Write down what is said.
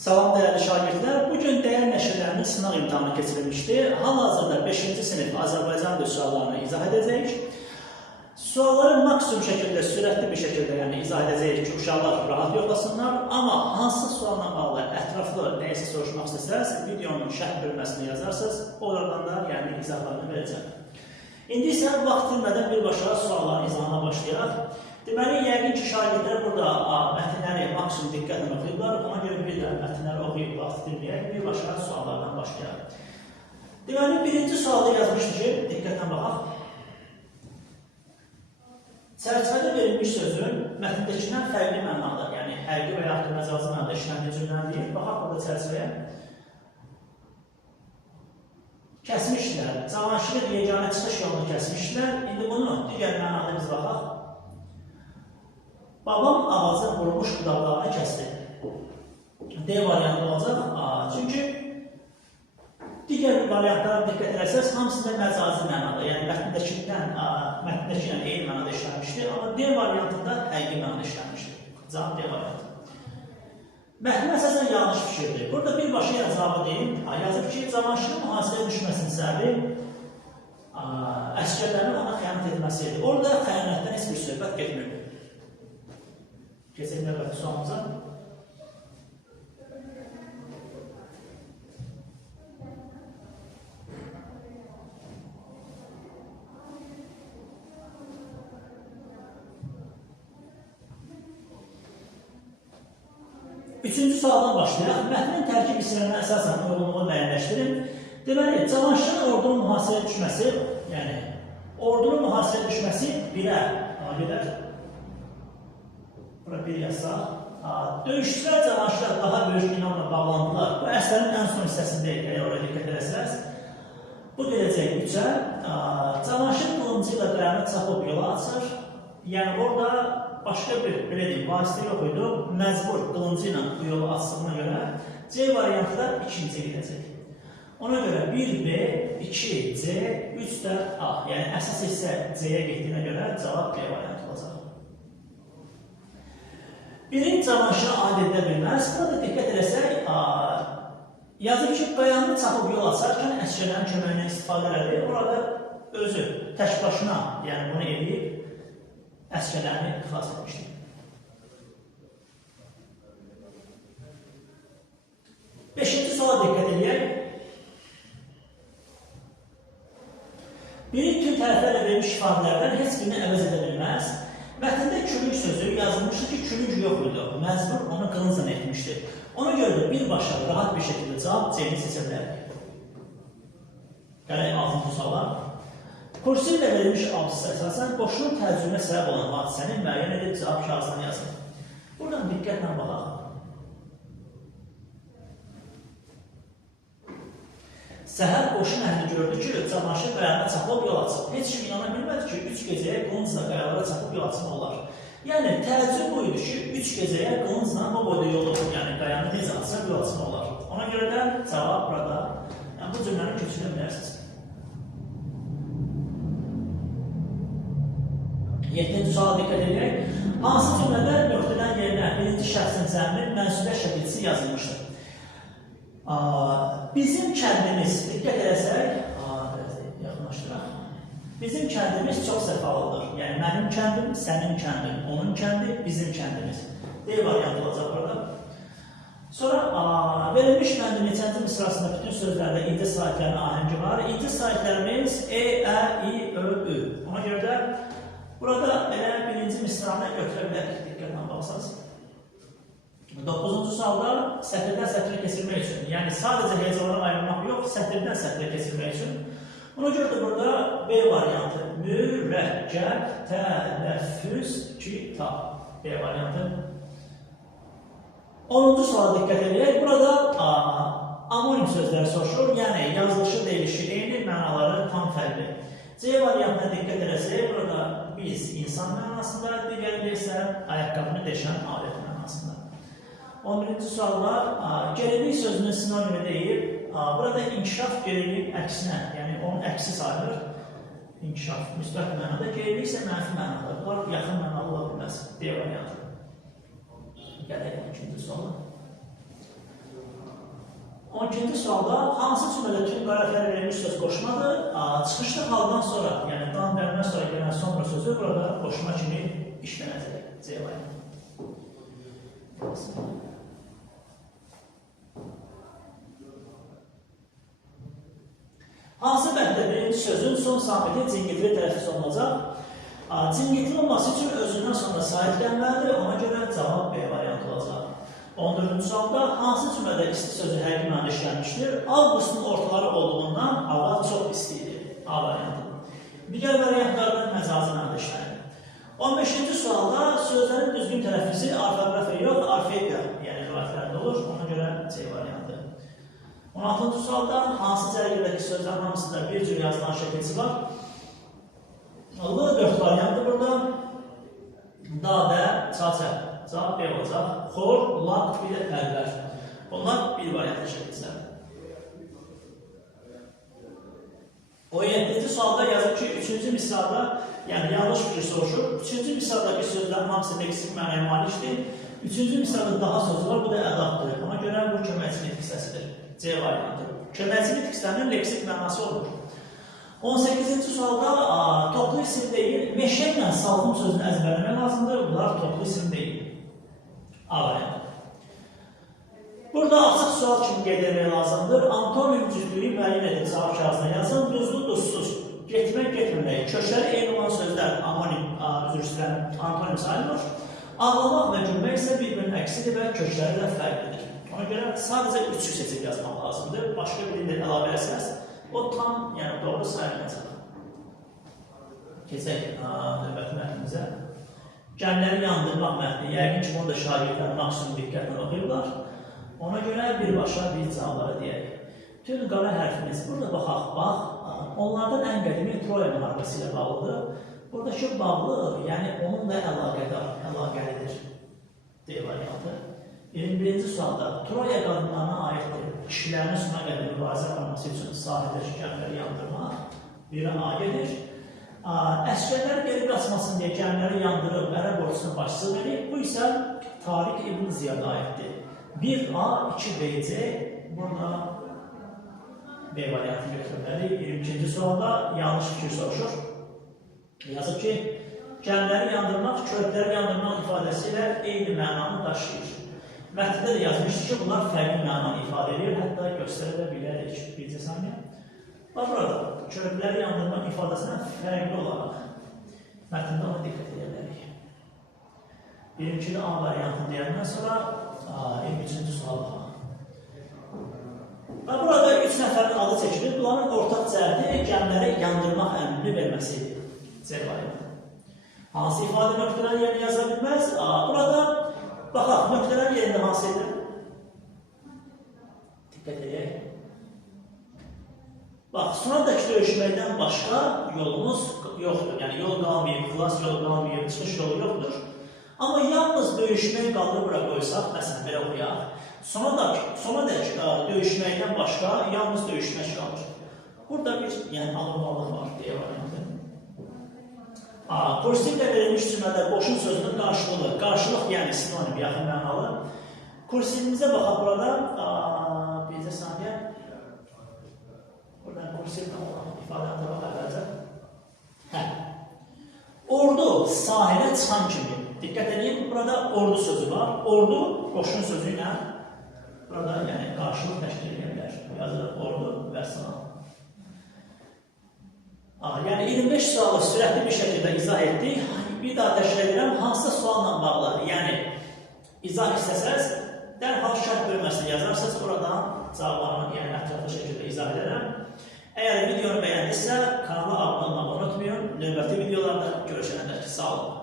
Salam değerli şagirdlər, bugün dəyər nəşrlərinin sınaq imtahanı keçirilmişdi. Hal-hazırda 5-ci sinif Azərbaycan dil suallarını izah edəcəyik. Sualları maksimum şəkildə, sürətli bir şəkildə izah edəcəyik ki, uşaqlar rahat yoxlasınlar. Amma hansı sualla bağlı ətraflı nəyəsə soruşmaq istəsəz, videonun şərh bölməsini yazarsınız, oradan da izahlarını verəcəm. İndi isə vaxt itirmədən birbaşa sualların izahına başlayaq. Deməli, yəqin ki, şagirdlər burada mətnləri maksimum diqqətlə oxuyublar. Ona görə bir də mətnləri oxuyub vaxt itirməyək, birbaşa suallardan başlayaq. Deməli, birinci sualda yazmışdı ki, diqqətlə baxaq. Çərçivədə verilmiş sözün mətndəkindən fərqli mənada, yəni həqiqi və yaxud da məcazi mənada işləndiyi cümləni baxaq burada çərçivəyə. Kəsmişlər, Cavanşirin yeganə çıxış yolunu kəsmişlər. İndi bunu digər mənada biz baxaq. Babam ağacın vurmuş budaqlarını kəsdi. D variantı olacaq. Çünki digər variantlara diqqət edərsəz, hamısında məcazi mənada, yəni mətndəki eyni mənada işlənmişdir. Amma D variantında həqiqi mənada işlənmişdir. Cavab D variantı. Mətn əsasən yanlış fikirdir. Burada birbaşa cavabı deyim. Yazıb ki, Cavanşirin mühasirəyə düşməsinin səbəbi əsgərlərin ona xəyanət etməsidir. Orada xəyanətdən heç bir söhbət getmirdi. Keçək növbəti sualımıza. Üçüncü sualdan başlayaq. Mətnin tərkib hissələrinə əsasən uyğunluğu müəyyənləşdirin. Deməli, Cavanşirin ordunun mühasirəyə düşməsi, yəni ordunun mühasirəyə düşməsi birə gedir. Bura bir yazsaq. Döyüşçülər, Cavanşirlər daha böyük inamla bağlandılar. Bu əsərin ən son hissəsindəyik, əgər oraya diqqət edəsəz. Bu gələcək 3-ə. Cavanşir qılıncı ilə qayanı çapıb yola açır. Yəni orada başqa bir, belə deyim, vasitə yox idi. Məcbur qılıncı ilə bu yolu açdığına görə C variantı da ikinci gedəcək. Ona görə 1B, 2C, 3 də A. Yəni əsas hissə C-yə getdiyinə görə cavab B variantı olacaq. Birinci Cavanşirə aid edilə bilməz. Burada diqqət edəsək, yazır ki, qayanı çapıb yol açarkən əsgərlərin köməyindən istifadə elədi. Orada özü tək başına, yəni bunu edib əsgərlərini xilas etmişdir. Beşinci suala diqqət edək. Biri tüm tərəflərlə verilmiş ifadələrdən heç birini əvəz edə bilməz. Mətndə külünk sözü yazılmışdır ki, külünk yox idi. Məcbur onu qılıncla etmişdir. Ona görə də birbaşa rahat bir şəkildə cavab C-ni seçə bilərik. Gələk 6-cı suala. Kursiv ilə verilmiş abzısı əsasən qoşulun tərcümə səbəb olan hadisəni müəyyən edib cavab kağızına yazın. Buradan diqqətlə baxaq. Səhər qoşun əhli gördü ki, Cavanşir qayanına çapıb yol açıb. Heç kim inana bilmədi ki, 3 gecəyə qılıncla qayalara çapıb yol açmaq olar. Yəni, tərcüm bu idi ki, 3 gecəyə qılıncla o boyda yolu, yəni qayanı necə açıb yol açmaq olar. Ona görə də cavab burada, yəni bu cümləni köçürə bilərsiniz. 7-ci suala diqqət edək. Hansı cümlədə nöqtədən yerinə birinci şəxsin zəmmi mənsubiyyə şəkilçisi yazılmışdır? Bizim kəndimiz, diqqət edəsək, yaxınlaşdıraq. Bizim kəndimiz çox səfalıdır. Yəni, mənim kəndim, sənin kəndin, onun kəndi, bizim kəndimiz. D variantı olacaq burada. Sonra, verilmiş məndin neçənci misrasında bütün sözlərdə incə sahiblərin ahəngi var. İncə sahiblərimiz E, Ə, İ, Ö, Ü. Ona görə də burada elə birinci misranı götürə bilərik, diqqətlə baxsınız. 9-cu sualda sətirdən sətirə keçirmək üçün, yəni sadəcə hecalara ayrılmaq yox, sətirdən sətirə keçirmək üçün. Ona görə də burada B variantı mürəkkəb tələffüz kitab. B variantı. 10-cu suala diqqət edək. Burada amonim sözləri soruşur, yəni yazılışı, deyilişi eyni, mənaları tam fərqli. C variantına diqqət edəsək, burada biz insan mənasında, digərində isə ayaqqabını deşən alət mənasında. 11-ci suallar, gerilik sözünün sinonimi deyib, burada inkişaf geriliyin əksinə, yəni onun əksi sayılır. İnkişaf müsbət mənada, gerilik isə mənfi mənada. Bunlar yaxın mənalı ola bilməz. D variantı. Gələk ikinci suala. 12-ci sualda hansı cümlədə tüm qarətlərə verilmiş söz qoşmadır? Çıxışlı haldan sonra, yəni dan dərmindən sonra gələn sonra sözü burada qoşma kimi işlənəcək. C variantı. Hansı bənddə birinci sözün son samiti cingiltili tələffüz olunacaq? Cingiltili olması üçün özündən sonra sahib gəlməlidir, ona görə cavab B variantı olacaq. 14-cü sualda hansı cümlədə isti sözü həqiqi mənada işlənmişdir? Avqustun ortaları olduğundan hava çox istidir. A variantı. Digər variantlardan məcazi mənada işlənir. 15-ci sualda sözlərin düzgün tələffüzü orfoqrafiya yox, orfeqiya, yəni rivayətlərində olur. Ona görə C variantı. 16-cı sualda hansı cərgədəki sözlərin hamısında bir cür yazılan şəkilçi var? 4 variantı burada. Dadə, çaçə. Cavab B olacaq. Xor, laq, bir də əlvər. Bunlar bir variantlı şəkilçilərdir. 17-ci sualda yazır ki, 3-cü misrada, yəni yanlış fikir soruşur. 3-cü misradakı sözlərin hamısı leksik mənaya malikdir. 3-cü misrada daha söz var, bu da ədaddır. Ona görə bu köməkçi nitq hissəsidir. C variantı. Köməkçi nitq hissələrinin leksik mənası olur. 18-ci sualda toplu isim deyil, meşə ilə salxım sözünü əzbərləmək lazımdır. Bunlar toplu isim deyil. A variantı. Burada açıq sual kimi qeyd etmək lazımdır. Antonim cütlüyü müəyyən edin cavab kağızına yazın. Duzlu, duzsuz, getmək, getməmək, kökləri eyni olan sözlər antonim sayılır. Ağlamaq və gülmək isə bir-birinin əksidir və kökləri də fərqlidir. Ona görə sadəcə 3 seçib yazmaq lazımdır. Başqa birində əlavə etsəz, o tam, yəni doğru sayılmayacaq. Keçək növbəti mətnimizə. Gəmiləri yandırmaq mətni, yəqin ki, bunu da şagirdlər maksimum diqqətlə oxuyurlar. Ona görə birbaşa bir cavabları deyək. Tüm qara hərfimiz, burada baxaq, onlardan ən qədimi Troya müharibəsi ilə bağlıdır. Buradakı bağlı, yəni onunla əlaqəlidir. D variantı. 21-ci sualda Troya qadınlarına aiddir. Kişilərin sona qədər mübarizə aparması üçün sahildəki gəmiləri yandırmaq birə A gedir. Əsgərlər geri qaçmasın deyə gəmiləri yandırıb ərəb ordusuna başçılıq edir. Bu isə Tariq İbn Ziyada aiddir. 1A, 2BC, burada B variantı götürməli. 22-ci sualda yanlış fikir soruşur. Yazıb ki, gəmiləri yandırmaq, körpüləri yandırmaq ifadəsi ilə eyni mənanı daşıyır. Mətndə də yazmışdır ki, bunlar fərqli mənanı ifadə edir, hətta göstərə də bilərik. Bircə saniyə. Burada, körpüləri yandırmaq ifadəsindən fərqli olaraq mətndə ona diqqət edərik. Birincili A variantını deyəndən sonra 23-cü sual baxaq. Burada 3 nəfərin adı çəkilir. Bunların ortaq cəhəti gəmiləri yandırmaq əmrini verməsidir. C variantı. Hansı ifadə nöqtələrin yerini yaza bilməz? Burada baxaq, nöqtələrin yerində hansı edir? Diqqət edək. Bax, sonradakı döyüşməkdən başqa yolumuz yoxdur. Yəni, yol qalmayıb, xilas yolu qalmayıb, çıxış yolu yoxdur. Amma yalnız döyüşmək qalır bura qoysaq, məsələn, belə oxuyaq. Sonradakı döyüşməkdən başqa yalnız döyüşmək qalır. Burada bir alınmalıq var, deyə variantı. Kursivlə verilmiş cümlədə qoşun sözünün qarşılığı, qarşılıq yəni sinonim, yaxın mənalı. Kursivimizə baxaq burada, bircə saniyə. Buradan kursivlə olan ifadəni bax əvvəlcə. Ordu sahilə çıxan kimi. Diqqət edin, burada ordu sözü var. Ordu qoşun sözü ilə burada qarşılıq təşkil edirlər. Yazılır ordu və sınaq. Yəni 25 sualı sürətli bir şəkildə izah etdik. Bir daha təşkil edirəm, hansısa sualla bağlı, yəni izah istəsəz, dərhal şərh bölməsini yazarsınız, oradan cavablarını ətraflı şəkildə izah edərəm. Əgər videonu bəyəndirsə, kanala abunə olmağı unutmayın. Növbəti videolarda görüşənədək sağ olun.